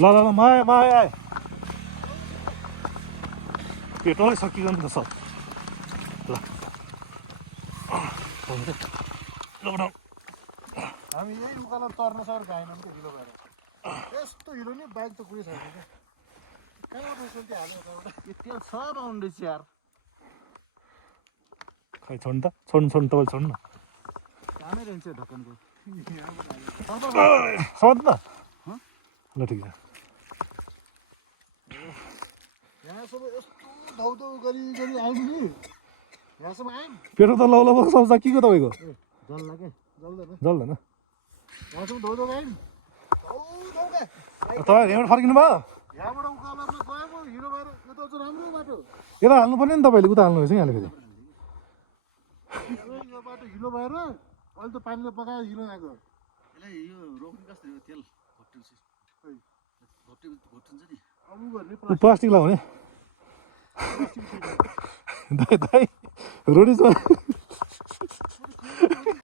ल ल ल माया माया पेट्रोलै सकिगयो नि त सब ल हामी यही उकालो तर्न सर गाएनौँ कि हिलो भएर यस्तो हिलो नि बाइक त कुनै छैन क्या कहाँ बस्नु त्यो हाल्यो यताबाट यो तेल सब आउँदैछ यार खै छोड्नु त छोड्नु तपाईँ छोड्नु न कामै रहन्छ ढक्कनको सोध्नु त ल ठिक छ यहाँसम्म यस्तो धौधौ गरी गरी आयौँ नि यहाँसम्म आयौँ पेट्रोल त लौ लौ सब सकिएको तपाईँको जल्ला के जल्दैन जल्दैन यहाँसम्म धौधौ आयौँ तपाईँ यहाँबाट फर्किनु भयो यहाँबाट उकालोमा गयो म हिरो भएर यो त अझ राम्रो बाटो यता हाल्नु पर्ने नि तपाईँले उता हाल्नु रहेछ यहाँले फेरि यो बाटो हिलो भएर अहिले त पानीले पकायो हिलो आएको यसलाई यो रोक्नु कसरी हो तेल घोप्टिन्छ नि अब गर्ने प्लास्टिक लगाउने दाइ दाइ रोडी छ